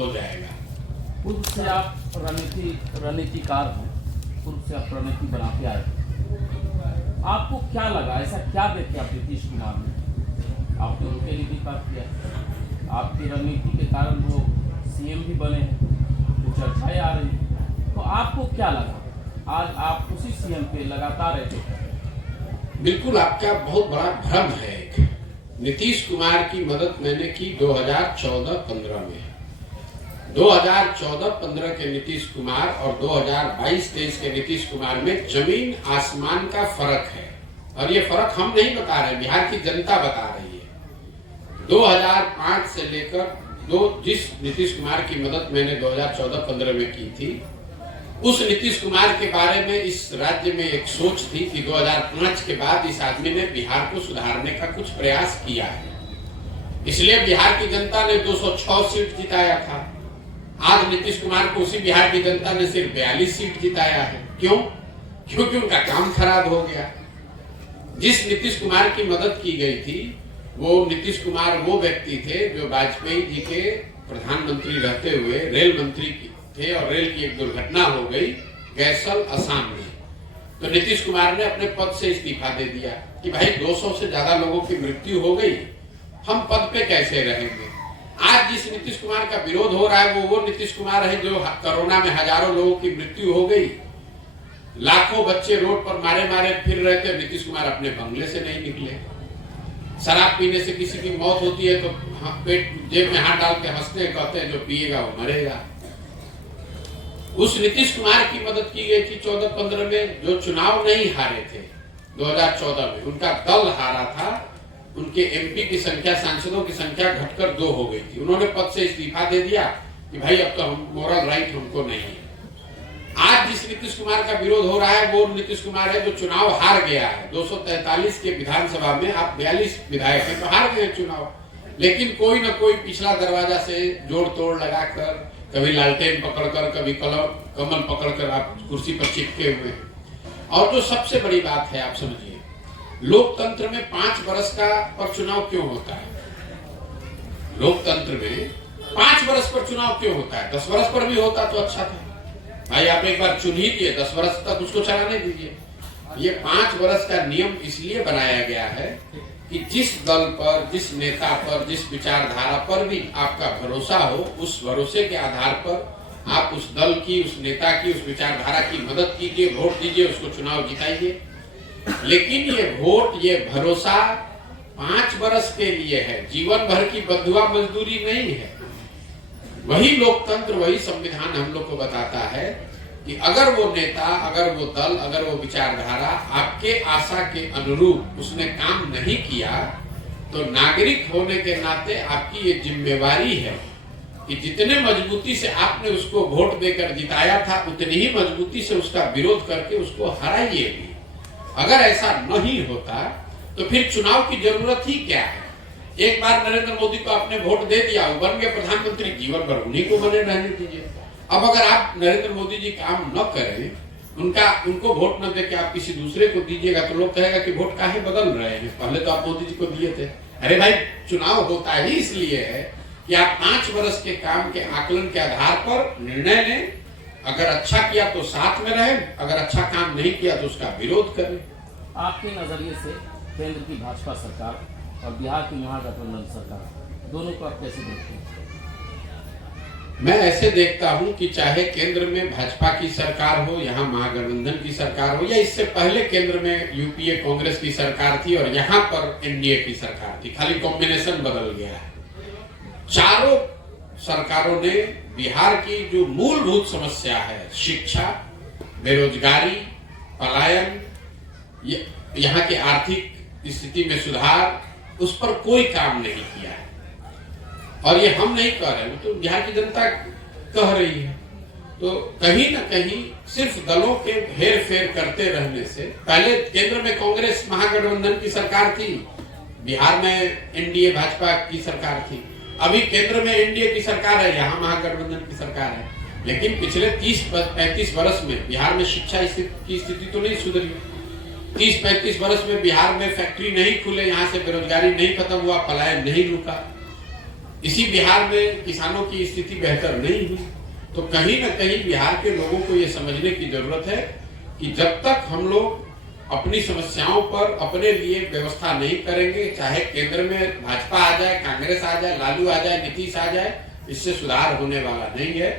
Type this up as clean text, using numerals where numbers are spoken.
हो जाएगा। पूर्व से आप रणनीतिकार हैं, पूर्व से आप रणनीति बनाते आए, आपको क्या लगा, ऐसा क्या देखे आप नीतीश कुमार में? आपने उनके लिए भी बात किया, आपकी रणनीति के कारण वो सीएम भी बने हैं, तो चर्चाएं आ रही हैं, तो आपको क्या लगा आज आप उसी सीएम पे लगातार रहते? बिल्कुल, आपका बहुत बड़ा भ्रम है। एक नीतीश कुमार की मदद मैंने की 2014-15 में। 2014-15 के नीतीश कुमार और 2022-23 के नीतीश कुमार में जमीन आसमान का फर्क है, और ये फर्क हम नहीं बता रहे, बिहार की जनता बता रही है। 2005 से लेकर जिस नीतीश कुमार की मदद मैंने 2014-15 में की थी, उस नीतीश कुमार के बारे में इस राज्य में एक सोच थी कि 2005 के बाद इस आदमी ने बिहार को सुधारने का कुछ प्रयास किया है, इसलिए बिहार की जनता ने 206 सीट जिताया था। आज नीतीश कुमार को उसी बिहार की जनता ने सिर्फ 42 सीट जिताया है। क्यों? क्योंकि उनका काम खराब हो गया। जिस नीतीश कुमार की मदद की गई थी, वो नीतीश कुमार वो व्यक्ति थे जो वाजपेयी जी के प्रधानमंत्री रहते हुए रेल मंत्री थे, और रेल की एक दुर्घटना हो गई गैसल असम में, तो नीतीश कुमार ने अपने पद से इस्तीफा दे दिया कि भाई 200 से ज्यादा लोगों की मृत्यु हो गई, हम पद पे कैसे रहेंगे। आज जिस नीतीश कुमार का विरोध हो रहा है वो नीतीश कुमार है जो कोरोना में हजारों लोगों की मृत्यु हो गई, लाखों बच्चे रोड पर मारे मारे फिर रहे थे, नीतीश कुमार अपने बंगले से नहीं निकले। शराब पीने से किसी की मौत होती है तो पेट जेब में हाथ डाल के हंसते हैं, कहते हैं जो पिएगा वो मरेगा। उस नीतीश कुमार की मदद की गई थी 14-15 में, जो चुनाव नहीं हारे थे 2014 में, उनका दल हारा था, उनके एमपी की संख्या, सांसदों की संख्या घटकर 2 हो गई थी। उन्होंने पद से इस्तीफा दे दिया कि भाई अब तो हम मोरल राइट हमको नहीं है। आज जिस नीतीश कुमार का विरोध हो रहा है वो नीतीश कुमार है जो चुनाव हार गया है। 243 के विधानसभा में आप 42 विधायक हैं तो हार गए चुनाव, लेकिन कोई ना कोई पिछला दरवाजा से जोड़ तोड़ लगाकर, कभी लालटेन पकड़कर, कभी कमल पकड़कर आप कुर्सी पर चिपके हुए हैं। और जो सबसे बड़ी बात है, आप समझिए, लोकतंत्र में 5 वर्ष का पर चुनाव क्यों होता है? लोकतंत्र में 5 वर्ष पर चुनाव क्यों होता है? 10 वर्ष पर भी होता तो अच्छा था। भाई आप एक बार चुन ही दिए, 10 वर्ष तक उसको चलाने दीजिए। ये 5 वर्ष का नियम इसलिए बनाया गया है कि जिस दल पर, जिस नेता पर, जिस विचारधारा पर भी आपका भरोसा हो, उस भरोसे के आधार पर आप उस दल की, उस नेता की, उस विचारधारा की मदद कीजिए, वोट दीजिए, उसको चुनाव जिताइए। लेकिन ये वोट, ये भरोसा 5 वर्ष के लिए है, जीवन भर की बंधुआ मजदूरी नहीं है। वही लोकतंत्र, वही संविधान हम लोग को बताता है कि अगर वो नेता, अगर वो दल, अगर वो विचारधारा आपके आशा के अनुरूप उसने काम नहीं किया, तो नागरिक होने के नाते आपकी ये जिम्मेवारी है कि जितने मजबूती से आपने उसको वोट देकर जिताया था, उतनी ही मजबूती से उसका विरोध करके उसको हराइए भी। अगर ऐसा नहीं होता तो फिर चुनाव की जरूरत ही क्या है? एक बार नरेंद्र मोदी को आपने वोट दे दिया, वो बन गए प्रधानमंत्री, जीवन भर उन्हीं को बने रहने दीजिए। अब अगर आप नरेंद्र मोदी जी काम न करें, उनको वोट न दे के आप किसी दूसरे को दीजिएगा, तो लोग कहेगा कि वोट काहे बदल रहे हैं, पहले तो आप मोदी जी को दिए थे। अरे भाई, चुनाव होता ही इसलिए है कि आप 5 वर्ष के काम के आकलन के आधार पर निर्णय लें। अगर अच्छा किया तो साथ में रहे, अगर अच्छा काम नहीं किया तो उसका विरोध करें। आपके नजरिए से केंद्र की भाजपा सरकार और बिहार की महागठबंधन सरकार, दोनों को आप कैसे देखते हैं? मैं ऐसे देखता हूं कि चाहे केंद्र में भाजपा की सरकार हो, यहाँ महागठबंधन की सरकार हो, या इससे पहले केंद्र में यूपीए कांग्रेस की सरकार थी और यहाँ पर एनडीए की सरकार थी, खाली कॉम्बिनेशन बदल गया है। चारों सरकारों ने बिहार की जो मूलभूत समस्या है, शिक्षा, बेरोजगारी, पलायन, यहाँ के आर्थिक स्थिति में सुधार, उस पर कोई काम नहीं किया है। और ये हम नहीं कह रहे, तो बिहार की जनता कह रही है। तो कहीं ना कहीं सिर्फ दलों के हेर फेर करते रहने से, पहले केंद्र में कांग्रेस महागठबंधन की सरकार थी, बिहार में एनडीए भाजपा की सरकार थी, अभी केंद्र में एनडीए की सरकार है, यहाँ महागठबंधन की सरकार है। लेकिन पिछले 30-35 वर्ष में बिहार में शिक्षा की स्थिति तो नहीं सुधरी। 30-35 वर्ष में बिहार में फैक्ट्री नहीं खुले, यहाँ से बेरोजगारी नहीं खत्म हुआ, पलायन नहीं रुका। इसी बिहार में किसानों की स्थिति बेहतर नहीं हुई। तो कहीं ना कहीं बिहार के लोगों को ये समझने की जरूरत है कि जब तक हम लोग अपनी समस्याओं पर अपने लिए व्यवस्था नहीं करेंगे, चाहे केंद्र में भाजपा आ जाए, कांग्रेस आ जाए, लालू आ जाए, नीतीश आ जाए, इससे सुधार होने वाला नहीं है।